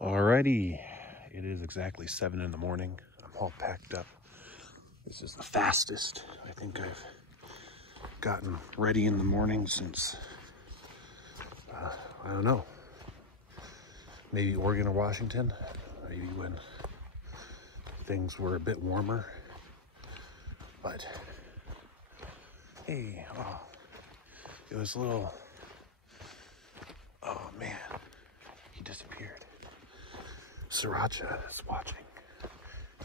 Alrighty, it is exactly 7 in the morning. I'm all packed up. This is the fastest I think I've gotten ready in the morning since, I don't know, maybe Oregon or Washington, maybe when things were a bit warmer. But hey, oh, it was a little, oh man, he disappeared. Sriracha is watching.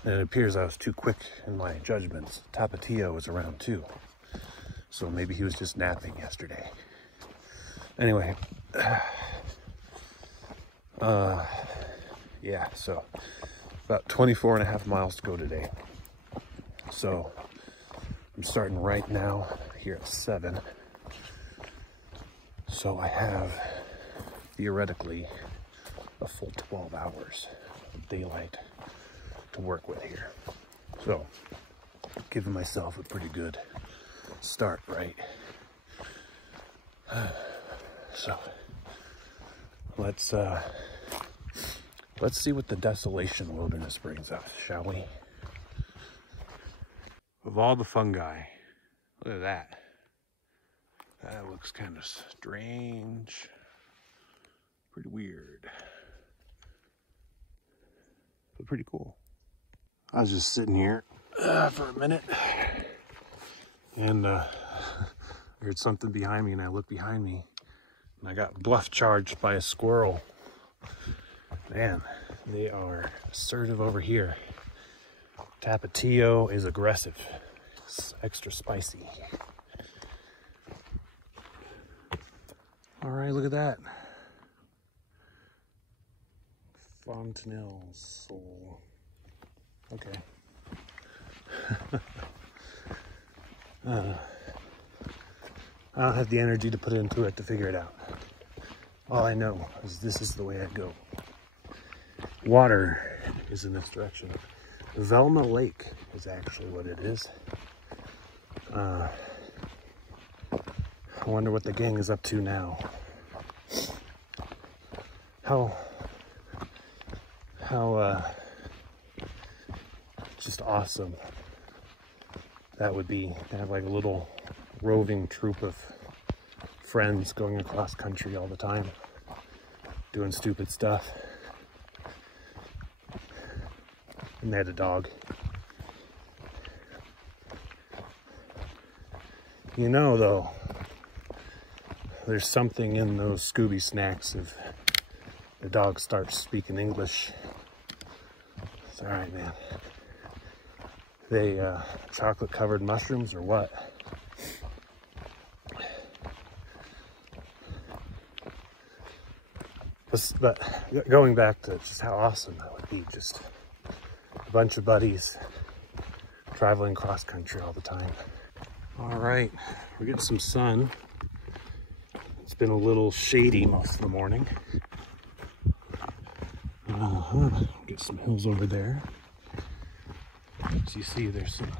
And it appears I was too quick in my judgments. Tapatio was around too. So maybe he was just napping yesterday. Anyway. Yeah, so about 24 and a half miles to go today. So I'm starting right now here at 7. So I have theoretically a full 12 hours of daylight to work with here. So giving myself a pretty good start, right? So let's see what the desolation wilderness brings us, shall we? Of all the fungi, look at that. That looks kind of strange, pretty weird, but pretty cool. I was just sitting here for a minute and I heard something behind me, and I looked behind me and I got bluff charged by a squirrel. Man, they are assertive over here. Tapatio is aggressive. It's extra spicy. All right, look at that. Fontanelle soul. Okay. I don't have the energy to put into it to figure it out. All I know is this is the way I go. Water is in this direction. Velma Lake is actually what it is. I wonder what the gang is up to now. How just awesome that would be to have like a little roving troop of friends going across country all the time, doing stupid stuff. And they had a dog. You know, though, there's something in those Scooby snacks if the dog starts speaking English. It's all right, man. They chocolate covered mushrooms or what? But going back to just how awesome that would be, just a bunch of buddies traveling cross country all the time. All right, we're getting some sun. It's been a little shady most of the morning. Get some hills over there. As you see, there's some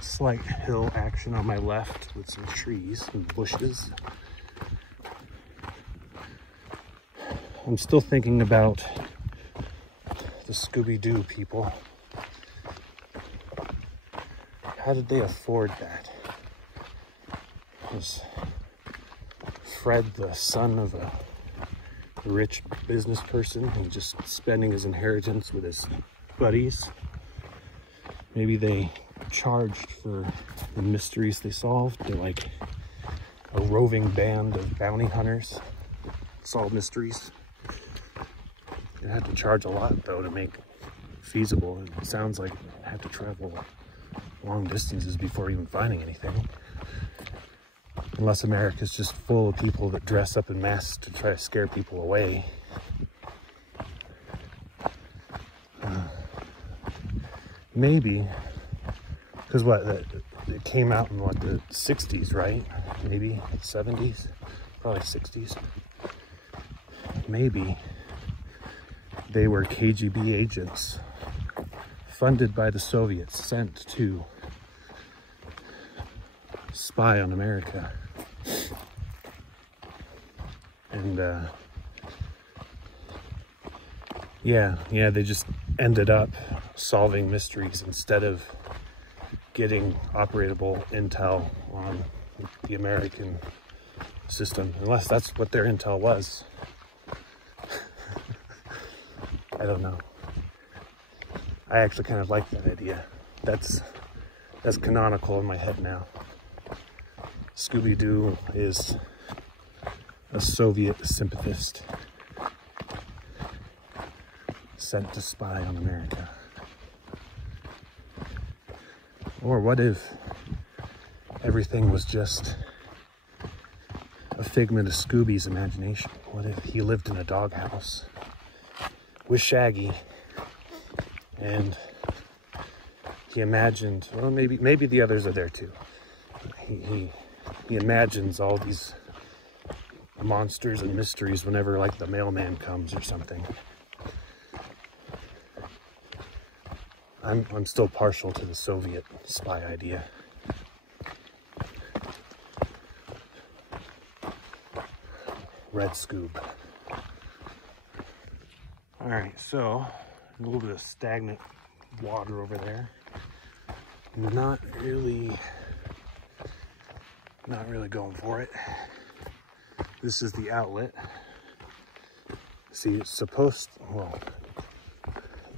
slight hill action on my left with some trees and bushes. I'm still thinking about the Scooby-Doo people. How did they afford that? Was Fred the son of a rich business person and just spending his inheritance with his buddies? Maybe they charged for the mysteries they solved. They're like a roving band of bounty hunters, solve mysteries. It had to charge a lot though to make it feasible. It sounds like it had to travel long distances before even finding anything. Unless America's just full of people that dress up in masks to try to scare people away. Maybe, because what, it came out in what, the 60s, right? Maybe 70s, probably 60s. Maybe they were KGB agents funded by the Soviets, sent to spy on America. And Yeah, they just ended up solving mysteries instead of getting operatable intel on the American system, unless that's what their intel was. I don't know. I actually kind of like that idea. That's canonical in my head now. Scooby-Doo is a Soviet sympathist sent to spy on America. Or what if everything was just a figment of Scooby's imagination? What if he lived in a doghouse with Shaggy and he imagined, well, maybe the others are there too. He imagines all these monsters and mysteries whenever, like, the mailman comes or something. I'm still partial to the Soviet spy idea. Red Scoob. All right, so a little bit of stagnant water over there. Not really going for it. This is the outlet. See, it's supposed, well,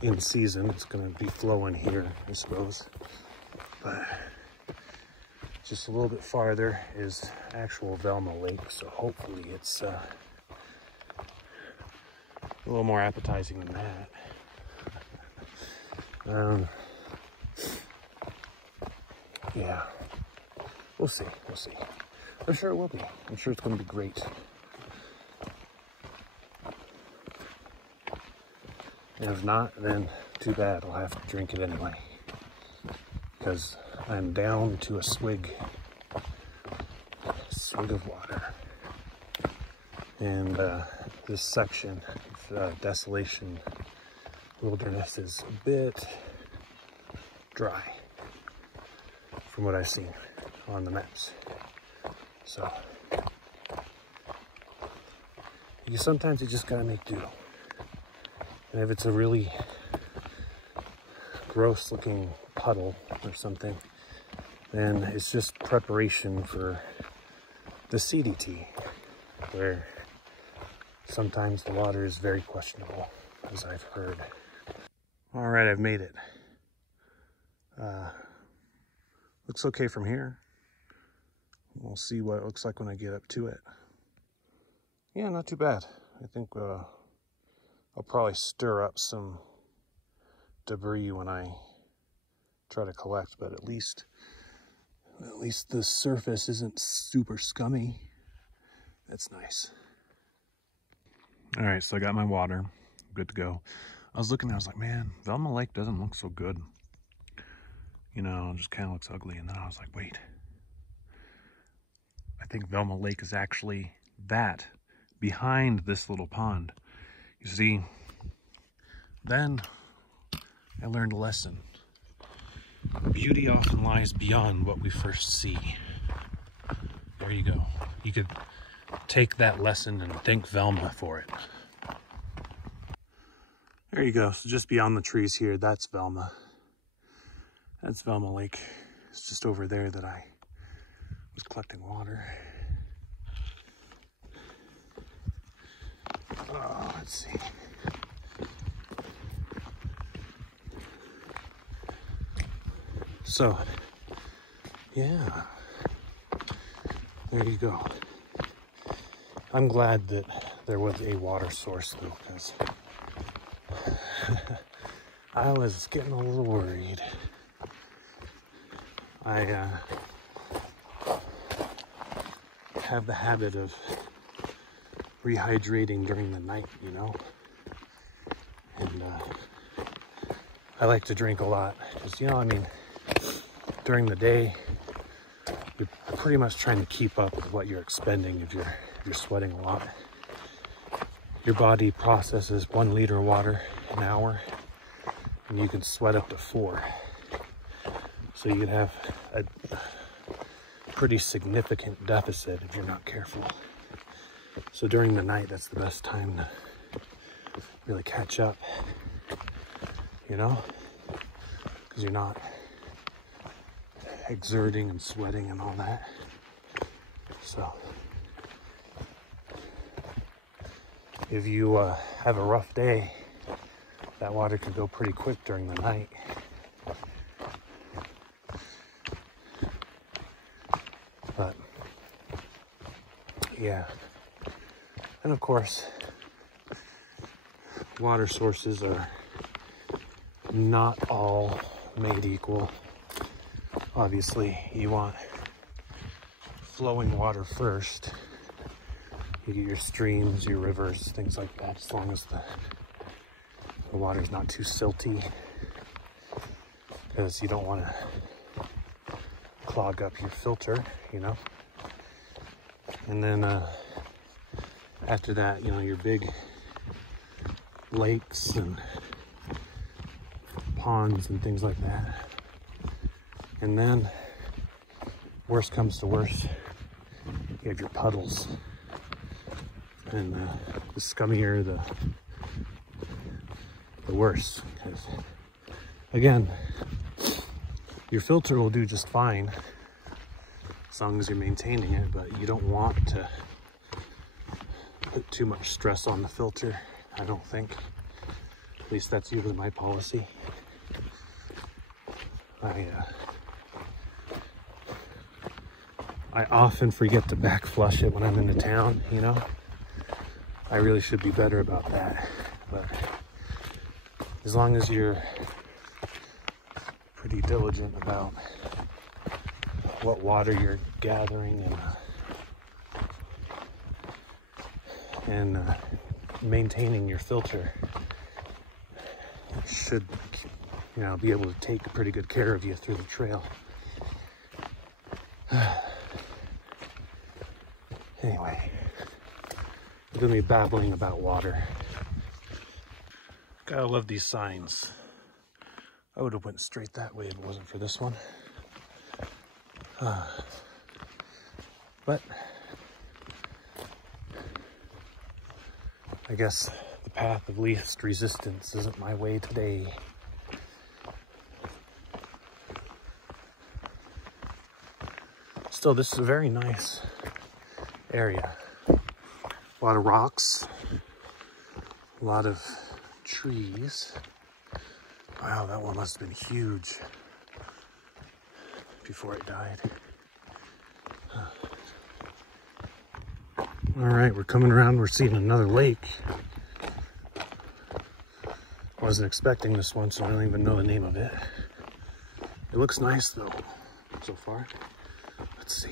in season, it's gonna be flowing here, I suppose. But just a little bit farther is actual Velma Lake, so hopefully it's a little more appetizing than that. Yeah, we'll see. I'm sure it will be. I'm sure it's going to be great. And if not, then too bad. I'll have to drink it anyway, because I'm down to a swig of water. And this section of desolation wilderness is a bit dry from what I've seen on the maps. So sometimes you just gotta make do. And if it's a really gross looking puddle or something, then it's just preparation for the CDT, where sometimes the water is very questionable, as I've heard. All right, I've made it. Looks okay from here. We'll see what it looks like when I get up to it. Yeah, not too bad. I think I'll probably stir up some debris when I try to collect, but at least the surface isn't super scummy. That's nice. All right, so I got my water, good to go. I was looking, I was like, man, Velma Lake doesn't look so good. You know, it just kind of looks ugly. And then I was like, wait, I think Velma Lake is actually that behind this little pond. You see, then I learned a lesson. Beauty often lies beyond what we first see. There you go. You could take that lesson and thank Velma for it. There you go. So just beyond the trees here, that's Velma. That's Velma Lake. It's just over there that I was collecting water. Oh, let's see. So, yeah, there you go. I'm glad that there was a water source though, because I was getting a little worried. I have the habit of rehydrating during the night, you know, and I like to drink a lot because, you know, I mean, during the day you're pretty much trying to keep up with what you're expending. If you're sweating a lot, your body processes 1 liter of water an hour, and you can sweat up to 4. So you could have a pretty significant deficit if you're not careful. So during the night, that's the best time really catch up, you know, because you're not exerting and sweating and all that. So if you have a rough day, that water could go pretty quick during the night. But yeah, and of course, water sources are not all made equal. Obviously, you want flowing water first. You get your streams, your rivers, things like that, as long as the water's not too silty, because you don't want to clog up your filter, you know. And then after that, you know, your big lakes and ponds and things like that. And then, worst comes to worst, you have your puddles. And the scummier, the worse. Because, again, your filter will do just fine as long as you're maintaining it, but you don't want to put too much stress on the filter, I don't think. At least that's usually my policy. I often forget to back flush it when I'm in the town, you know. I really should be better about that, but as long as you're pretty diligent about what water you're gathering and maintaining your filter, it should, you know, be able to take pretty good care of you through the trail. Anyway, we're gonna be babbling about water. Gotta love these signs. I would have went straight that way if it wasn't for this one. But I guess the path of least resistance isn't my way today. Still, this is a very nice area. A lot of rocks, a lot of trees. Wow, that one must have been huge before it died. All right, we're coming around. We're seeing another lake. Wasn't expecting this one, so I don't even know the name of it. It looks nice though, so far. Let's see.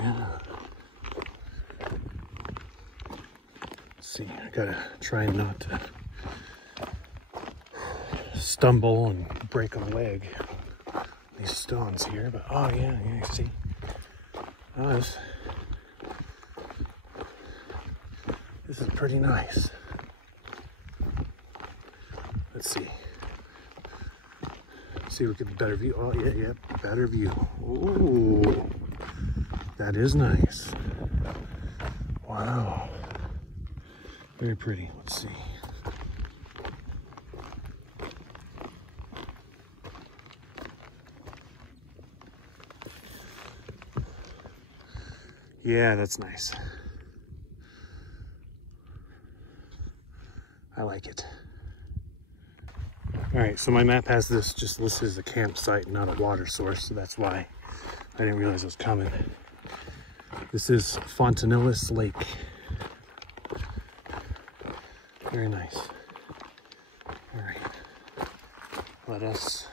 Yeah. Let's see, I gotta try not to stumble and break a leg. These stones here, but oh yeah, you see. Oh, this is pretty nice. Let's see. See if we get a better view. Oh yeah, better view. Ooh, that is nice. Wow, very pretty. Let's see. Yeah, that's nice. I like it. All right, so my map has this just listed as a campsite, not a water source, so that's why I didn't realize it was coming. This is Fontanillis Lake. Very nice. All right, let us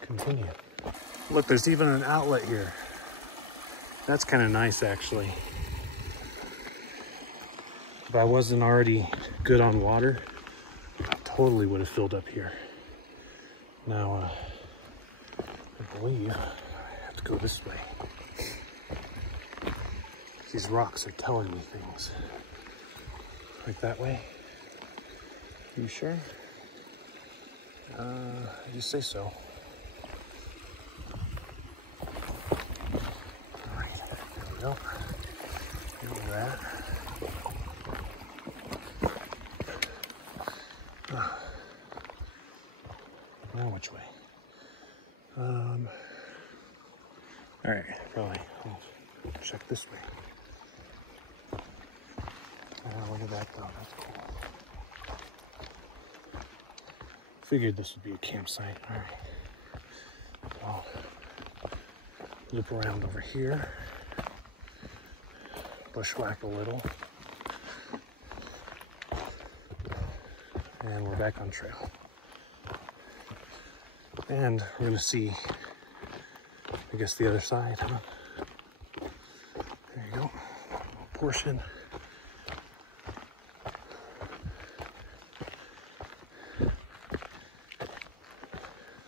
continue. Look, there's even an outlet here. That's kind of nice, actually. If I wasn't already good on water, I totally would have filled up here. Now, I believe I have to go this way. These rocks are telling me things. Like that way? You sure? You say so. All right, there we go. Look at that. which way. All right, probably I'll check this way. Look at that though, that's cool. Figured this would be a campsite. All right, I'll loop around over here, bushwhack a little, and we're back on trail. And we're gonna see, I guess, the other side, huh? There you go, a portion.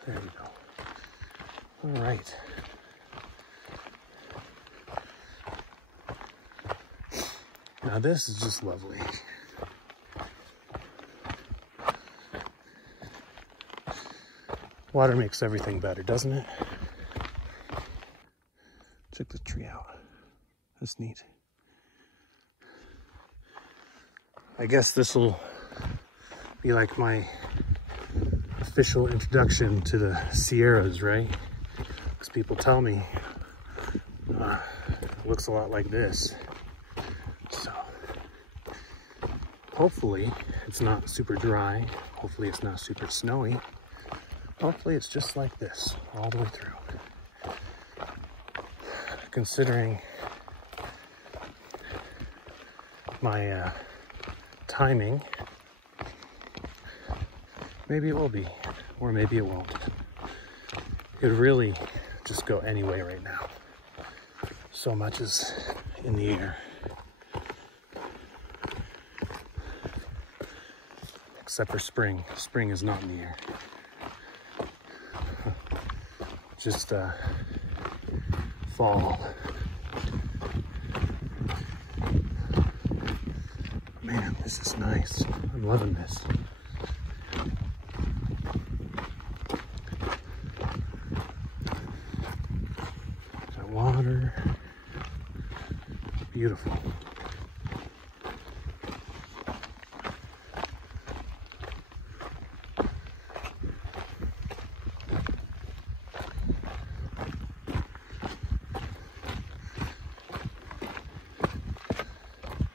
There we go. All right. Now this is just lovely. Water makes everything better, doesn't it? Check the tree out. That's neat. I guess this will be like my official introduction to the Sierras, right? Because people tell me it looks a lot like this. So hopefully it's not super dry. Hopefully it's not super snowy. Hopefully it's just like this all the way through. Considering my timing, maybe it will be, or maybe it won't. It could really just go any way right now. So much is in the air. Except for spring. Spring is not in the air. Just fall. Man, this is nice. I'm loving this. Got water. Beautiful.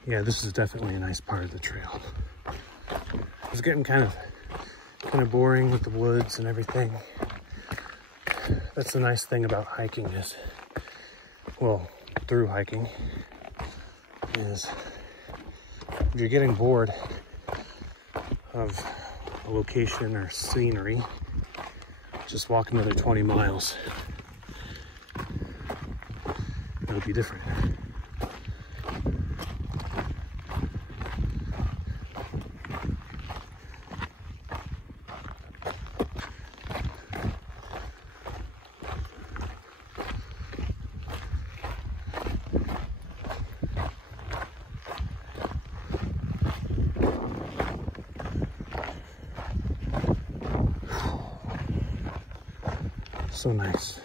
Yeah, this is definitely a nice part of the trail. It was getting kind of boring with the woods and everything. That's the nice thing about hiking is, well, through hiking, is if you're getting bored of a location or scenery, just walk another 20 miles. It'll be different. So nice.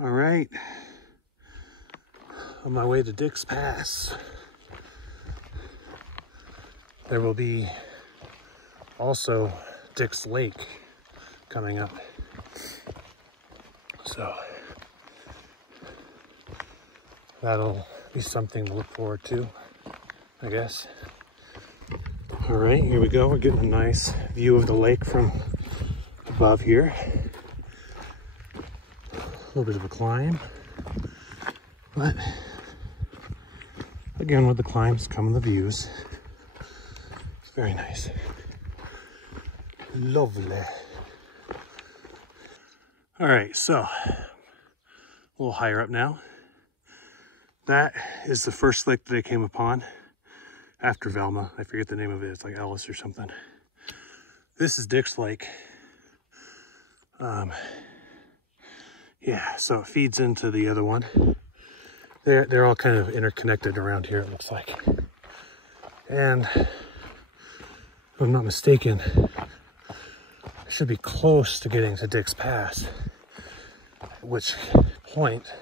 All right, on my way to Dick's Pass. There will be also Dick's Lake coming up. So that'll be something to look forward to, I guess. All right, here we go. We're getting a nice view of the lake from above here. A little bit of a climb, but again, with the climbs come the views. It's very nice. Lovely. All right, so a little higher up now. That is the first lake that I came upon after Velma. I forget the name of it. It's like Ellis or something. This is Dick's Lake. Yeah, so it feeds into the other one. They're all kind of interconnected around here, it looks like. And if I'm not mistaken, I should be close to getting to Dick's Pass, at which point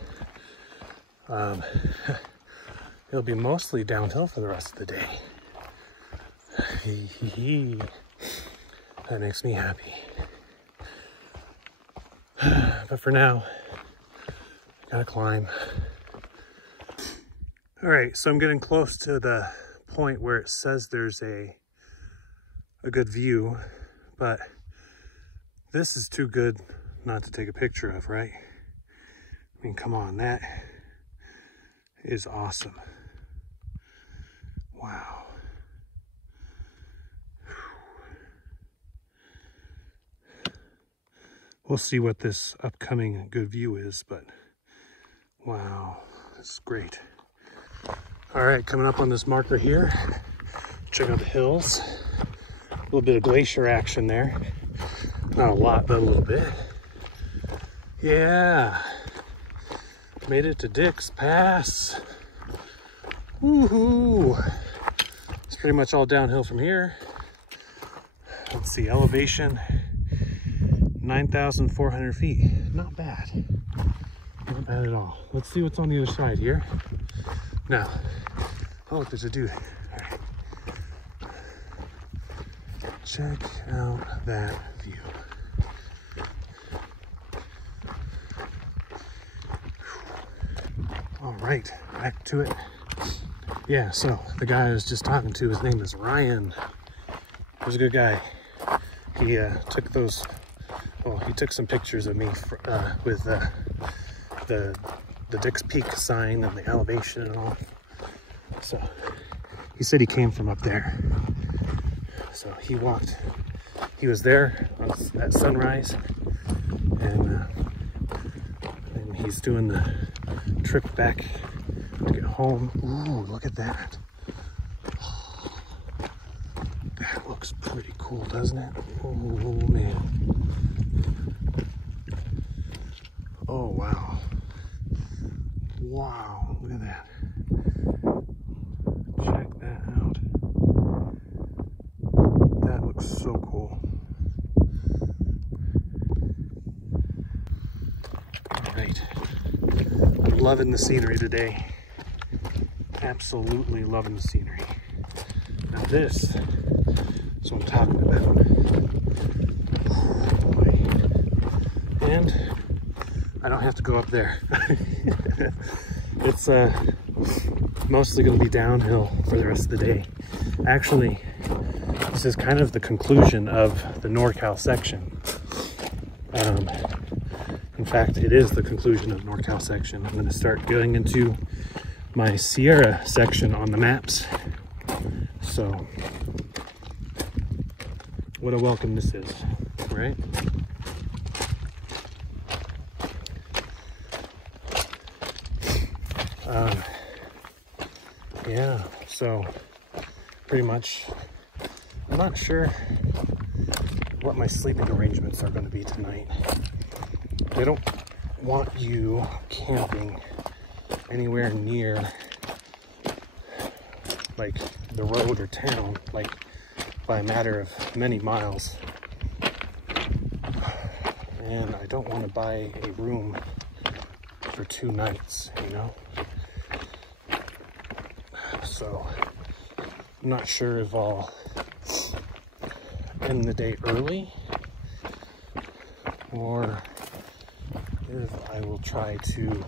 It'll be mostly downhill for the rest of the day. That makes me happy. But for now, I gotta climb. All right, so I'm getting close to the point where it says there's a good view, but this is too good not to take a picture of, right? I mean, come on, that is awesome. Wow. We'll see what this upcoming good view is, but wow, this is great. All right, coming up on this marker here, check out the hills. A little bit of glacier action there. Not a lot, but a little bit. Yeah, made it to Dick's Pass. Woohoo! It's pretty much all downhill from here. Let's see, elevation 9,400 feet. Not bad. Not bad at all. Let's see what's on the other side here. Now, oh look, there's a dude. All right. Check out that view. All right, back to it. Yeah, so the guy I was just talking to, his name is Ryan. He was a good guy. He took those, well, he took some pictures of me with the Dick's Peak sign and the elevation and all. So he said he came from up there. So he was there at sunrise, and he's doing the trip back to get home. Ooh, look at that. That looks pretty cool, doesn't it? Oh, man. Oh, wow. Wow, look at that. Check that out. That looks so cool. All right. I'm loving the scenery today. Absolutely loving the scenery. Now this is what I'm talking about. Oh boy. And I don't have to go up there. It's mostly going to be downhill for the rest of the day. Actually, this is kind of the conclusion of the NorCal section. In fact, it is the conclusion of NorCal section. I'm going to start going into my Sierra section on the maps. So, what a welcome this is, right? Yeah, so pretty much, I'm not sure what my sleeping arrangements are going to be tonight. They don't want you camping anywhere near like the road or town, like by a matter of many miles. And I don't want to buy a room for 2 nights, you know? So I'm not sure if I'll end the day early or if I will try to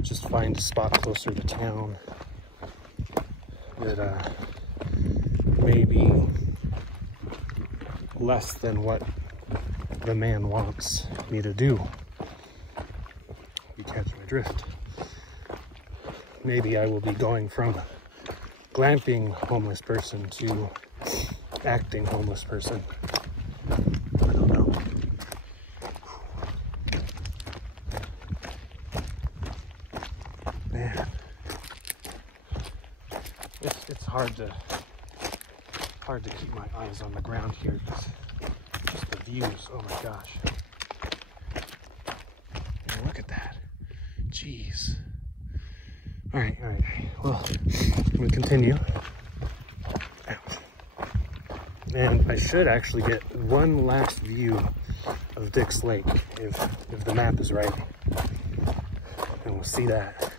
just find a spot closer to town that may be less than what the man wants me to do. You catch my drift. Maybe I will be going from glamping homeless person to acting homeless person. I don't know. Man, it's hard to keep my eyes on the ground here because just the views. Oh my gosh! Man, look at that. Jeez. All right. Well, I'm gonna continue out. And I should actually get one last view of Dick's Lake if the map is right. And want to see that.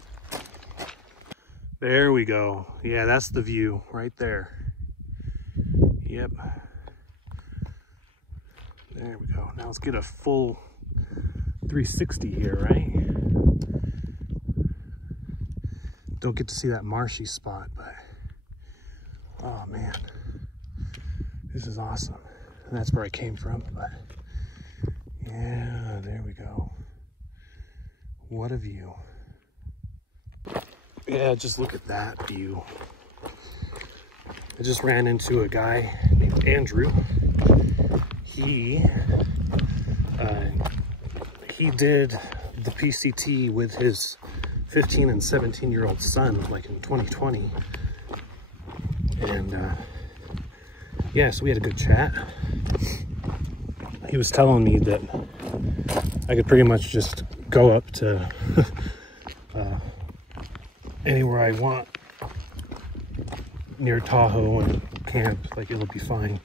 There we go. Yeah, that's the view right there. Yep. There we go. Now let's get a full 360 here, right? Don't get to see that marshy spot, but oh man, this is awesome. And that's where I came from, but yeah, there we go. What a view. Yeah, just look at that view. I just ran into a guy named Andrew. He did the PCT with his 15 and 17-year-old son, like in 2020. And yeah, so we had a good chat. He was telling me that I could pretty much just go up to anywhere I want near Tahoe and camp, like it'll be fine.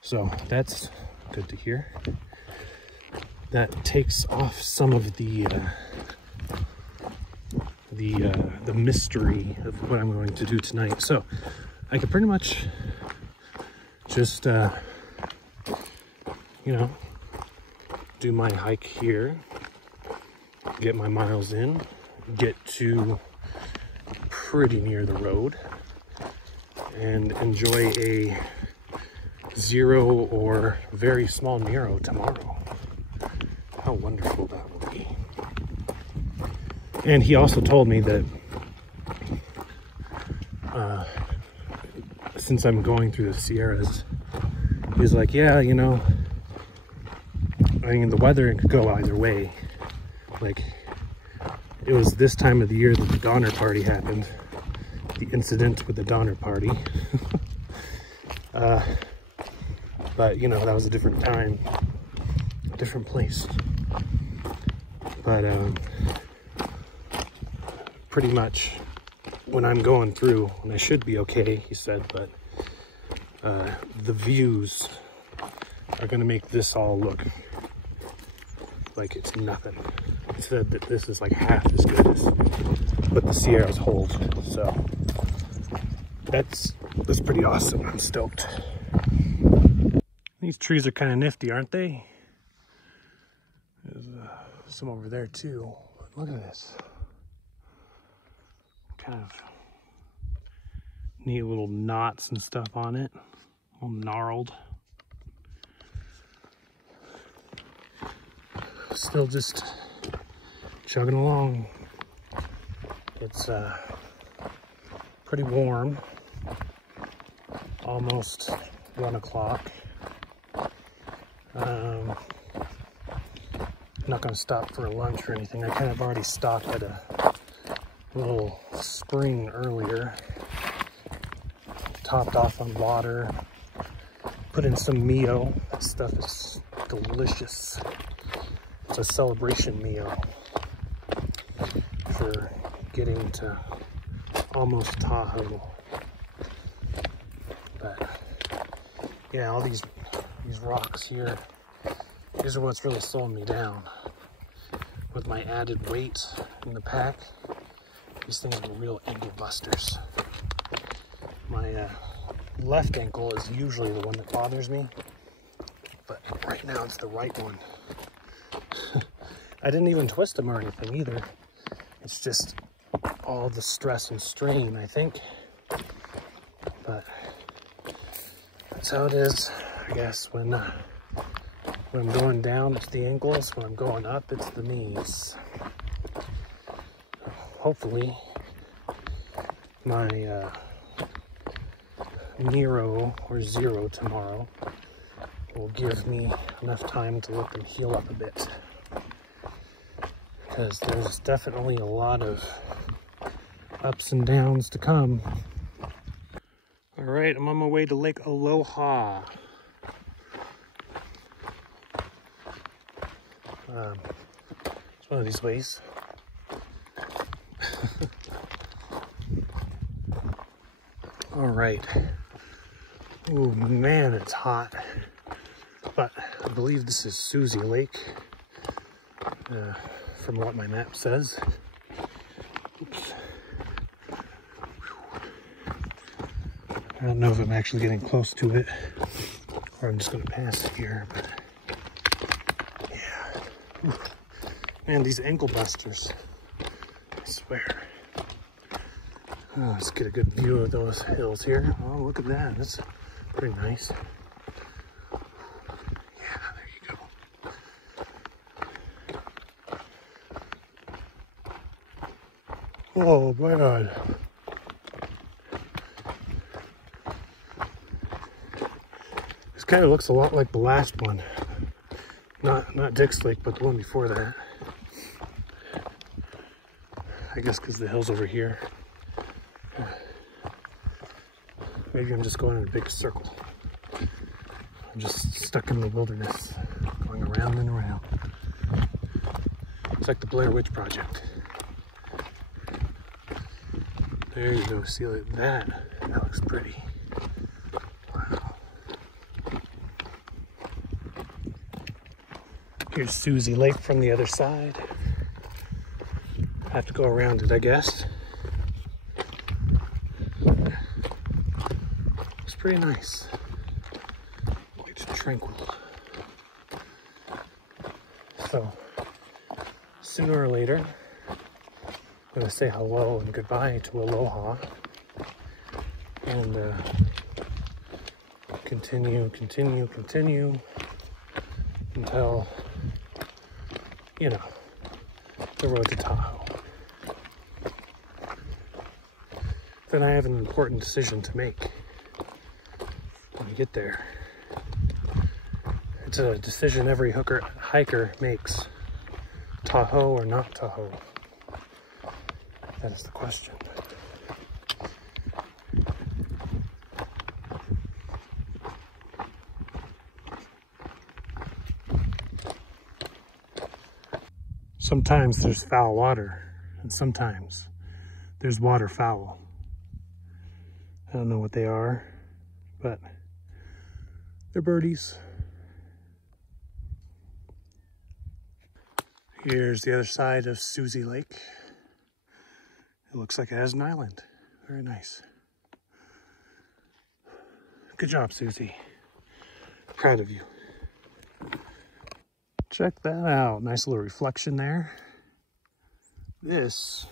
So that's good to hear. That takes off some of the mystery of what I'm going to do tonight. So I could pretty much just you know, do my hike here, get my miles in, get to pretty near the road, and enjoy a 0 or very small Nero tomorrow. How wonderful that will be. And he also told me that since I'm going through the Sierras, he's like, yeah, you know, I mean, the weather could go either way. Like, it was this time of the year that the Donner Party happened, the incident with the Donner Party. But, you know, that was a different time, a different place. But pretty much when I'm going through, and I should be okay, he said, but the views are going to make this all look like it's nothing. He said that this is like half as good as what the Sierras hold. So that's pretty awesome. I'm stoked. These trees are kind of nifty, aren't they? There's some over there too. Look at this. Kind of neat little knots and stuff on it. All gnarled. Still just chugging along. It's pretty warm. Almost 1 o'clock. I'm not going to stop for a lunch or anything. I kind of already stopped at a little spring earlier. Topped off on water. Put in some Mio. That stuff is delicious. It's a celebration meal for getting to almost Tahoe. But yeah, all these rocks here, these are what's really slowing me down. With my added weight in the pack, these things are real ankle busters. My left ankle is usually the one that bothers me, but right now it's the right one. I didn't even twist them or anything either. It's just all the stress and strain, I think. But that's how it is, I guess. When I'm going down, it's the ankles. When I'm going up, it's the knees. Hopefully, my Nero or 0 tomorrow will give me enough time to let them heal up a bit. Because there's definitely a lot of ups and downs to come. All right, I'm on my way to Lake Aloha. It's one of these ways. All right. Oh man, it's hot. But I believe this is Susie Lake, from what my map says. don't know if I'm actually getting close to it or I'm just gonna pass here, but yeah. Oof. Man, these ankle busters, I swear. Oh, let's get a good view of those hills here. Oh, look at that, that's pretty nice. Yeah, there you go. Oh, man. This kind of looks a lot like the last one. Not Dick's Lake, but the one before that. I guess because the hill's over here. Maybe I'm just going in a big circle. I'm just stuck in the wilderness, going around and around. It's like the Blair Witch Project. There you go, see that? That looks pretty. Wow. Here's Susie Lake from the other side. I have to go around it, I guess. It's pretty nice. Quite tranquil. So, sooner or later, I'm gonna say hello and goodbye to Aloha and continue until, you know, the road to Tahoe. Then I have an important decision to make when we get there. It's a decision every hiker makes. Tahoe or not Tahoe? That is the question. Sometimes there's foul water, and sometimes there's waterfowl. I don't know what they are, but they're birdies. Here's the other side of Susie Lake. It looks like it has an island. Very nice. Good job, Susie. Proud of you. Check that out. Nice little reflection there. This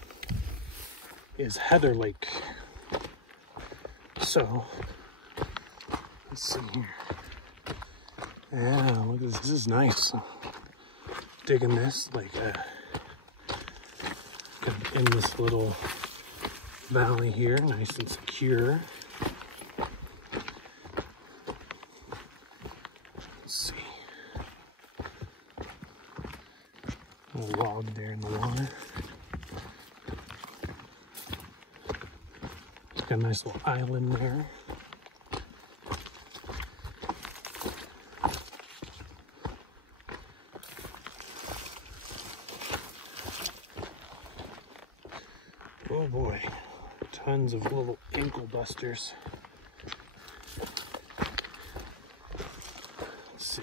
is Heather Lake. So, let's see here. Yeah, look at this. This is nice. Digging this, like in this little valley here, nice and secure. Let's see. A little log there in the water. It's got a nice little island there. Oh boy, tons of little ankle busters. Let's see.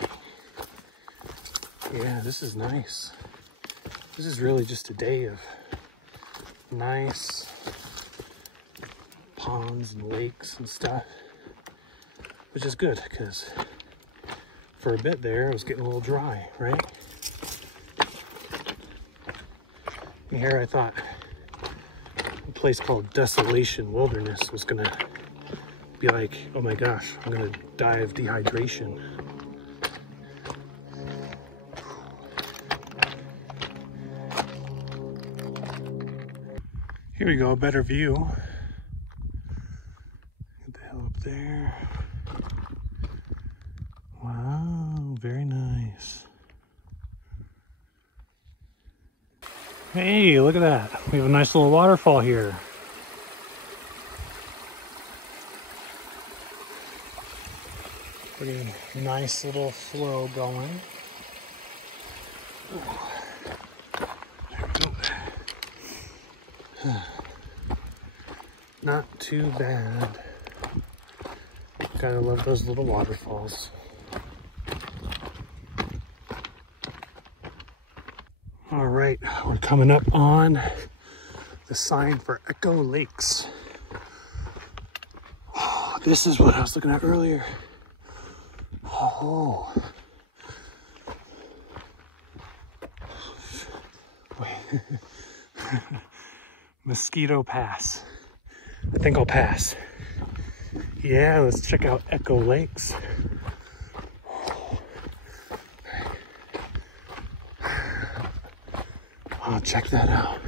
Yeah, this is nice. This is really just a day of nice ponds and lakes and stuff, which is good because for a bit there it was getting a little dry, right? And here I thought a place called Desolation Wilderness was gonna be like, oh my gosh, I'm gonna die of dehydration. Here we go, a better view. Get the hill up there. Wow, very nice. Hey, look at that. We have a nice little waterfall here. Pretty nice little flow going. There we go. Not too bad. Gotta love those little waterfalls. All right, we're coming up on the sign for Echo Lakes. Oh, This is what I was looking at earlier. Oh. Wait. Mosquito Pass. I think I'll pass. Yeah, let's check out Echo Lakes. Oh, check that out.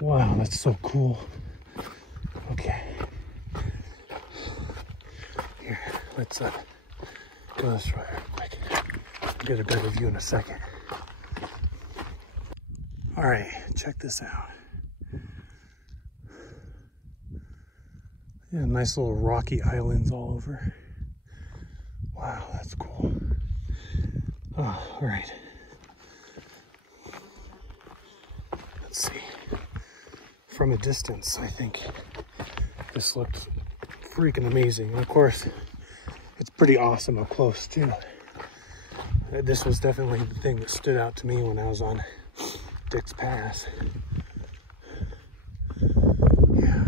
Wow, that's so cool. Okay. Here, let's go this way real quick. I'll get a better view in a second. All right, check this out. Yeah, nice little rocky islands all over. Wow, that's cool. Oh, all right. Let's see. From a distance, I think this looked freaking amazing. And of course, it's pretty awesome up close too. This was definitely the thing that stood out to me when I was on Dick's Pass. Yeah,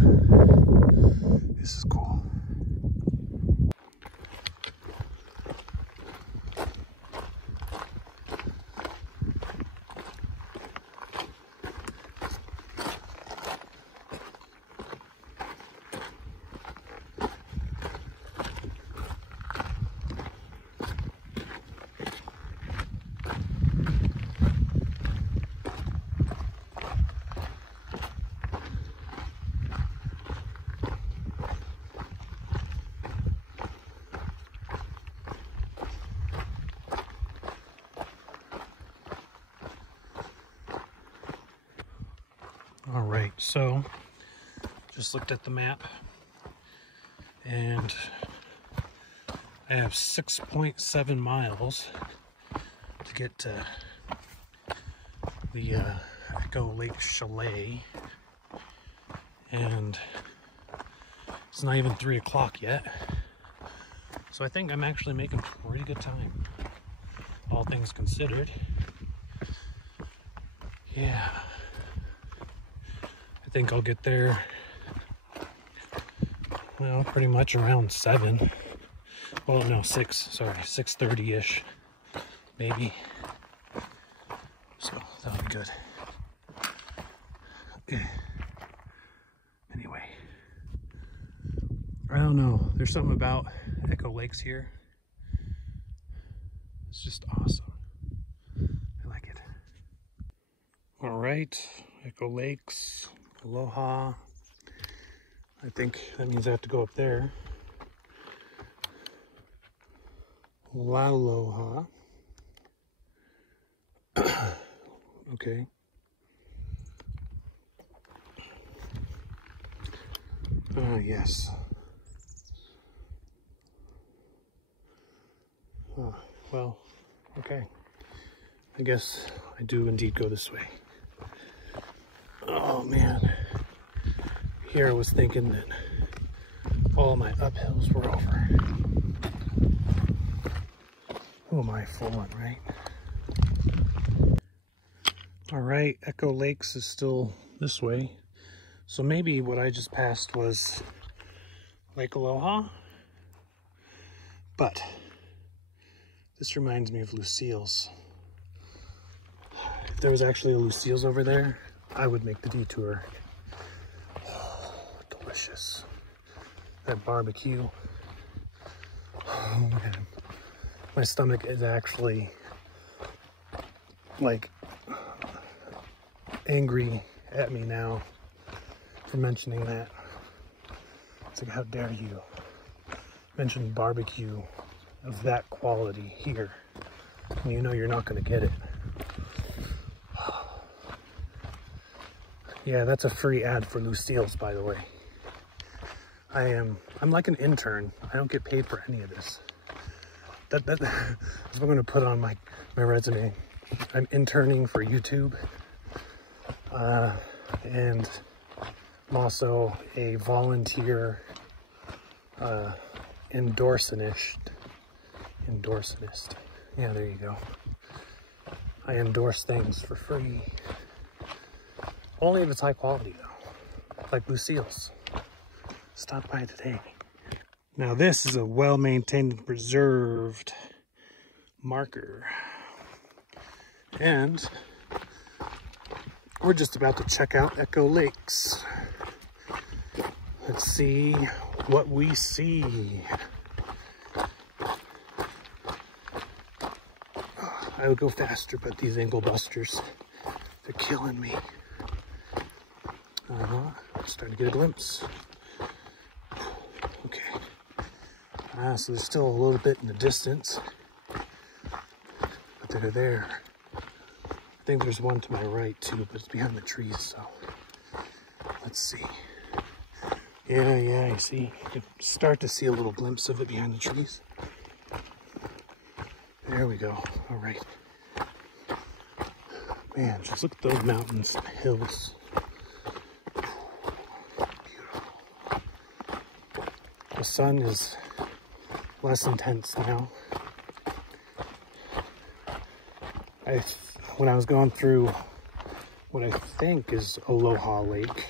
this is cool. All right, so just looked at the map and I have 6.7 miles to get to the Echo Lake Chalet, and it's not even 3 o'clock yet. So I think I'm actually making pretty good time, all things considered. Yeah. I think I'll get there, well, pretty much around 7. Well, no, 6, sorry, 6:30-ish, maybe. So that'll be good. Anyway, I don't know. There's something about Echo Lakes here. It's just awesome. I like it. All right, Echo Lakes. Aloha. I think that means I have to go up there. La Aloha. Okay. Yes. Well, okay. I guess I do indeed go this way. Oh man, here I was thinking that all my uphills were over. Who am I fooling, right? All right, Echo Lakes is still this way. So maybe what I just passed was Lake Aloha. But this reminds me of Lucille's. If there was actually a Lucille's over there, I would make the detour. Oh, delicious. That barbecue. Oh man. My stomach is actually like angry at me now for mentioning that. It's like, how dare you mention barbecue of that quality here when you know you're not going to get it. Yeah, that's a free ad for Lucille's, by the way. I'm like an intern. I don't get paid for any of this. That's what I'm going to put on my resume. I'm interning for YouTube. And I'm also a volunteer endorsenist. Yeah, there you go. I endorse things for free. Only if it's high quality though. Like Lucille's. Stop by today. Now this is a well-maintained and preserved marker. And we're just about to check out Echo Lakes. Let's see what we see. I would go faster, but these ankle busters, they're killing me. Starting to get a glimpse. Okay. So there's still a little bit in the distance, but they're there. I think there's one to my right too, but it's behind the trees, so let's see. Yeah, you see, you start to see a little glimpse of it behind the trees. There we go. All right. Man, just look at those mountains and hills. Beautiful. The sun is less intense now. When I was going through what I think is Aloha Lake,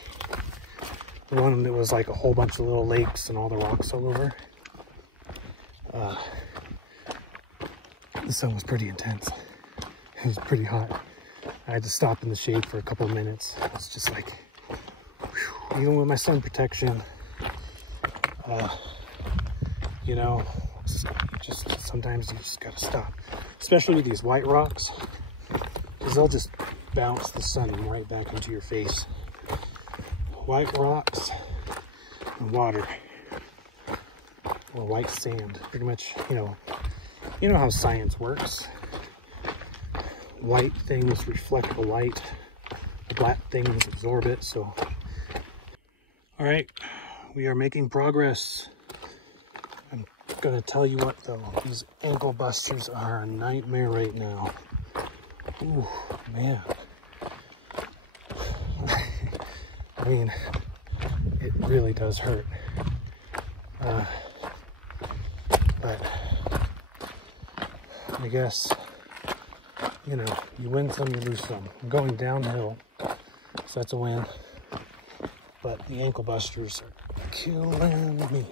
the one that was like a whole bunch of little lakes and all the rocks all over, the sun was pretty intense. It was pretty hot. I had to stop in the shade for a couple of minutes. It's just like, whew, even with my sun protection, you know, sometimes you just gotta stop. Especially with these white rocks, because they'll just bounce the sun right back into your face. White rocks and water, or white sand, pretty much, you know how science works. White things reflect the light, the black things absorb it, so. All right, we are making progress. I'm gonna tell you what though, these ankle busters are a nightmare right now. Ooh, man. I mean, it really does hurt. But I guess, you know, you win some, you lose some. I'm going downhill, so that's a win. But the ankle busters are killing me.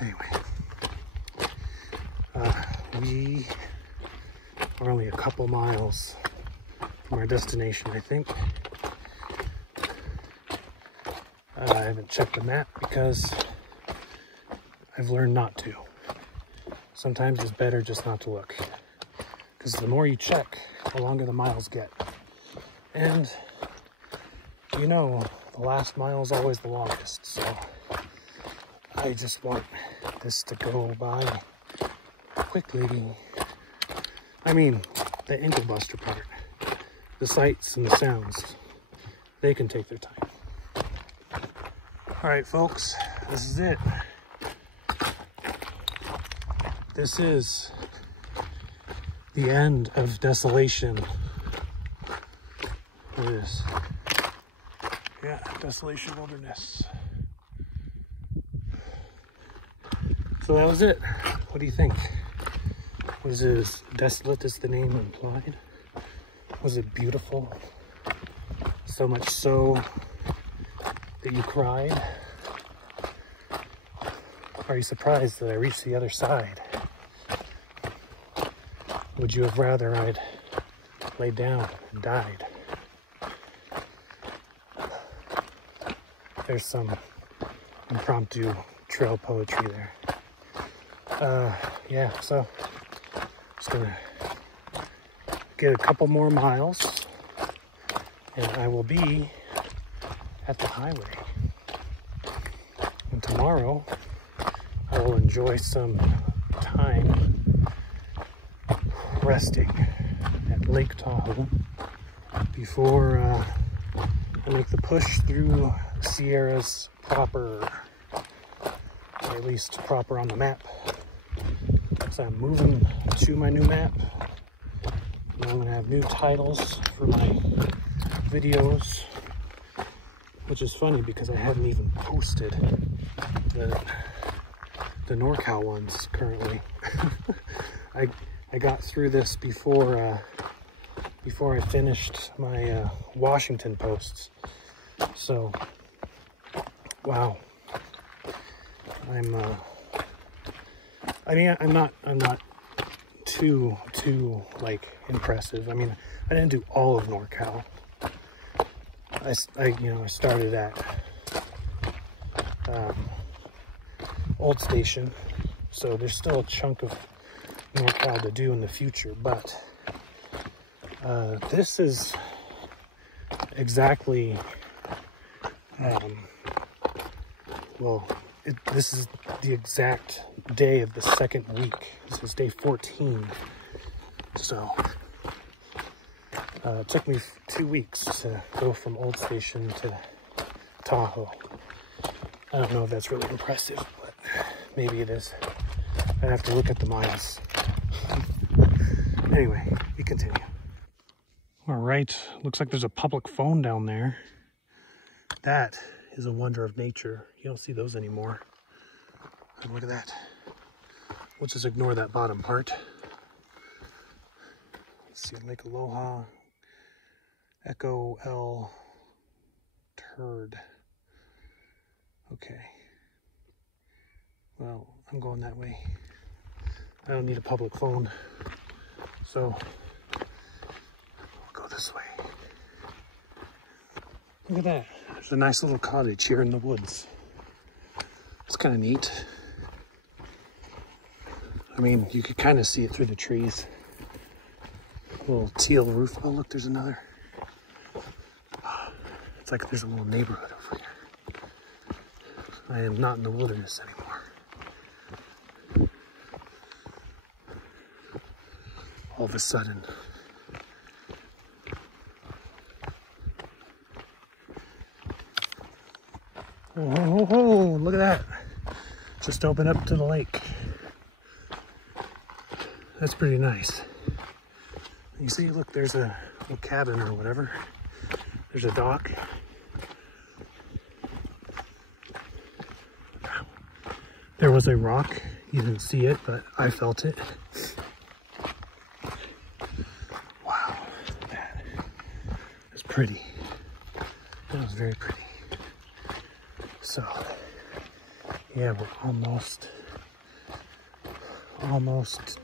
Anyway, we are only a couple miles from our destination, I think. I haven't checked the map because I've learned not to. Sometimes it's better just not to look, because the more you check, the longer the miles get. And you know, the last mile is always the longest, so I just want this to go by quickly. I mean, the ankle buster part, the sights and the sounds, they can take their time. All right, folks, this is it. This is the end of Desolation. It is. Yeah, Desolation Wilderness. So that was it. What do you think? Was it as desolate as the name implied? Was it beautiful? So much so that you cried? Are you surprised that I reached the other side? Would you have rather I'd laid down and died? There's some impromptu trail poetry there. Yeah, so just gonna get a couple more miles and I will be at the highway. And tomorrow I will enjoy some time resting at Lake Tahoe before I make the push through Sierras proper, or at least proper on the map. So I'm moving to my new map. And I'm gonna have new titles for my videos, which is funny because I haven't even posted the NorCal ones currently. I got through this before I finished my Washington posts. So, wow, I'm I mean, I'm not too like impressive. I mean, I didn't do all of NorCal. I started at Old Station, so there's still a chunk of NorCal to do in the future, but this is exactly this is the exact day of the second week. This is day 14. So it took me 2 weeks to go from Old Station to Tahoe. I don't know if that's really impressive, but maybe it is. I have to look at the miles. Anyway, we continue. All right, looks like there's a public phone down there. That is a wonder of nature. You don't see those anymore. And look at that. We'll just ignore that bottom part. Let's see, Lake Aloha, Echo L Turd. Okay. Well, I'm going that way. I don't need a public phone, so I'll go this way. Look at that. There's a nice little cottage here in the woods. It's kind of neat. I mean, you could kind of see it through the trees. Little teal roof. Oh, look, there's another. It's like there's a little neighborhood over here. I am not in the wilderness anymore. All of a sudden. Oh, look at that. Just opened up to the lake. That's pretty nice. You see, look, there's a little cabin or whatever. There's a dock. There was a rock. You didn't see it, but I felt it. Wow, that is pretty. That was very pretty. So, yeah, we're almost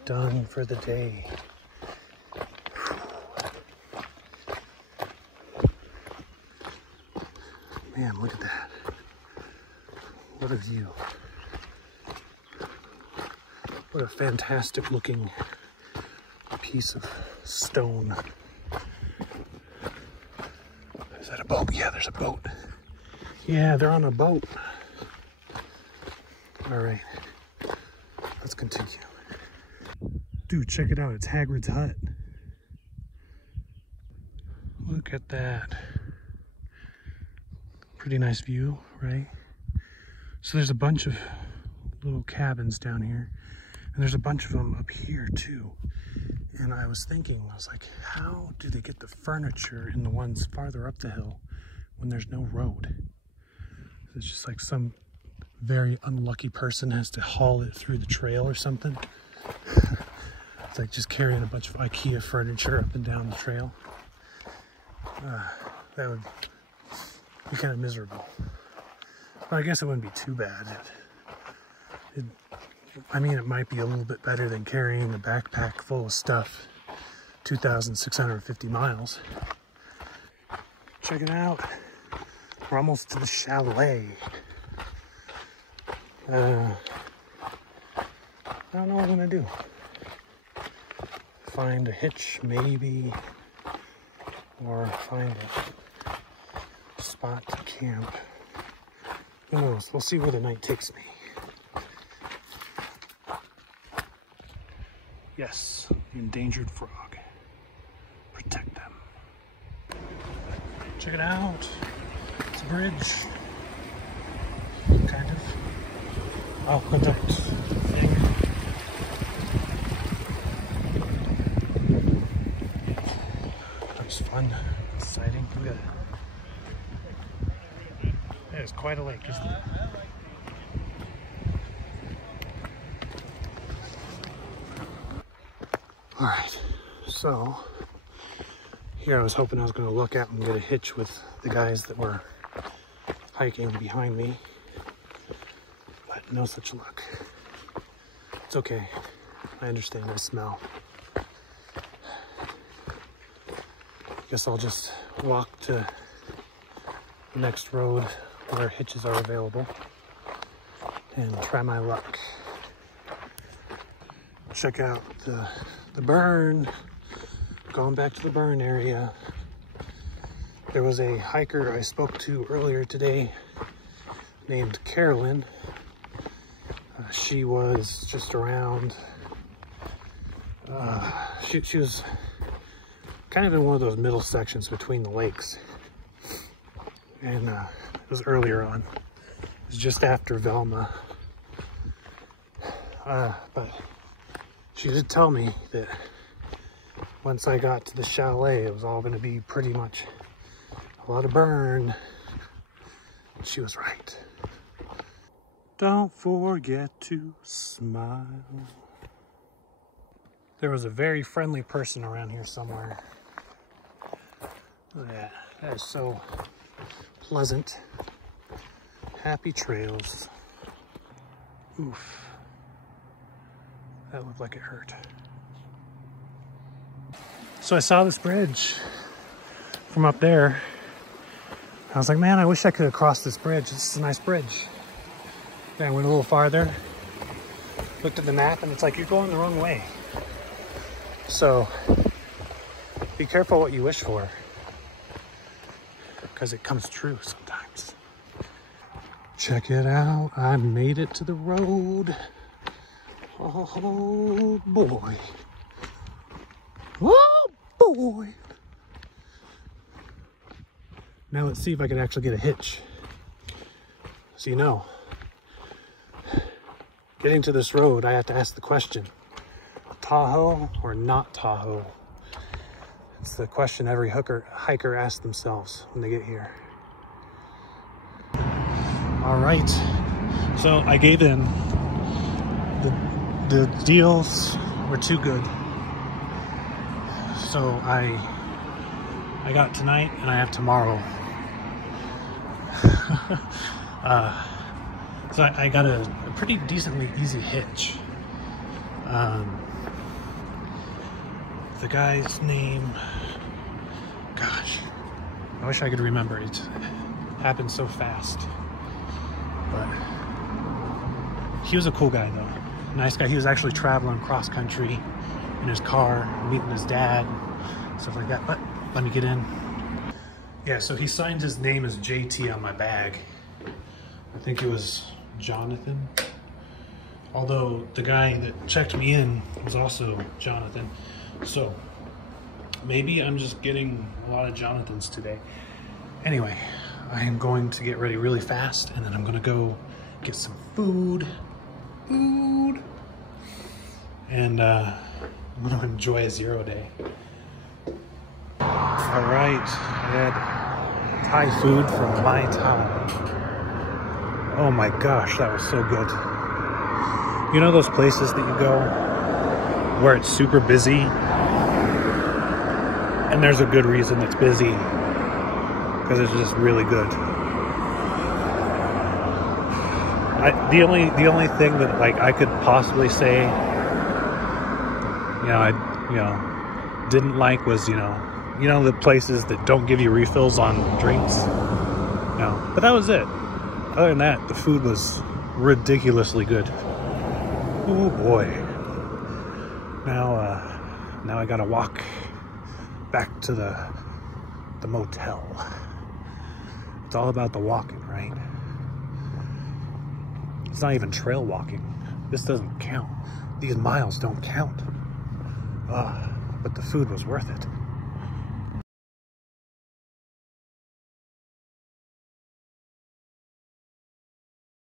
done for the day. Man, look at that. What a view. What a fantastic looking piece of stone. Is that a boat? Yeah, there's a boat. Yeah, they're on a boat. All right, let's continue. Dude, check it out. It's Hagrid's hut. Look at that. Pretty nice view, right? So there's a bunch of little cabins down here, and there's a bunch of them up here too. And I was thinking, I was like, how do they get the furniture in the ones farther up the hill when there's no road? It's just like some very unlucky person has to haul it through the trail or something. It's like just carrying a bunch of IKEA furniture up and down the trail. That would be kind of miserable. Well, I guess it wouldn't be too bad. I mean, it might be a little bit better than carrying a backpack full of stuff 2,650 miles. Check it out. We're almost to the chalet. I don't know what I'm gonna do. Find a hitch, maybe, or find a spot to camp. Who knows? We'll see where the night takes me. Yes, the endangered frog. Protect them. Check it out. It's a bridge. Kind of. Aqueduct thing. That was fun. Exciting. Look at it. That is quite a lake, isn't it? Alright, so here I was hoping I was going to look out and get a hitch with the guys that were hiking behind me, but no such luck. It's okay. I understand. I smell. Guess I'll just walk to the next road where hitches are available and try my luck. Check out the burn. Going back to the burn area. There was a hiker I spoke to earlier today named Carolyn. She was just around, she was kind of in one of those middle sections between the lakes. And it was earlier on. It was just after Velma. But she did tell me that once I got to the chalet, it was all going to be pretty much a lot of burn. She was right. Don't forget to smile. There was a very friendly person around here somewhere. Look at that. That is so pleasant. Happy trails. Oof. That looked like it hurt. So I saw this bridge from up there. I was like, man, I wish I could have crossed this bridge. This is a nice bridge. Then I went a little farther, looked at the map, and it's like, you're going the wrong way. So be careful what you wish for, because it comes true sometimes. Check it out. I made it to the road. Oh boy. Oh boy. Now let's see if I can actually get a hitch. So you know, getting to this road, I have to ask the question, Tahoe or not Tahoe? It's the question every hiker asks themselves when they get here. All right, so I gave in. The deals were too good. So I got tonight and I have tomorrow. So I got a pretty decently easy hitch. The guy's name, gosh, I wish I could remember. It happened so fast. But he was a cool guy though. Nice guy. He was actually traveling cross country in his car, meeting his dad, stuff like that. But let me get in. Yeah, so he signed his name as JT on my bag. I think it was Jonathan. Although the guy that checked me in was also Jonathan. So maybe I'm just getting a lot of Jonathans today. Anyway, I am going to get ready really fast and then I'm gonna go get some food. And I'm gonna enjoy a 0 day. All right, I had Thai food from my Thai. Oh my gosh, that was so good. You know those places that you go where it's super busy and there's a good reason it's busy because it's just really good. The only thing that like I could possibly say, I didn't like was you know the places that don't give you refills on drinks. No, but that was it. Other than that, the food was ridiculously good. Oh boy. Now I gotta walk back to the motel. It's all about the walking, right? It's not even trail walking. This doesn't count. These miles don't count. But the food was worth it.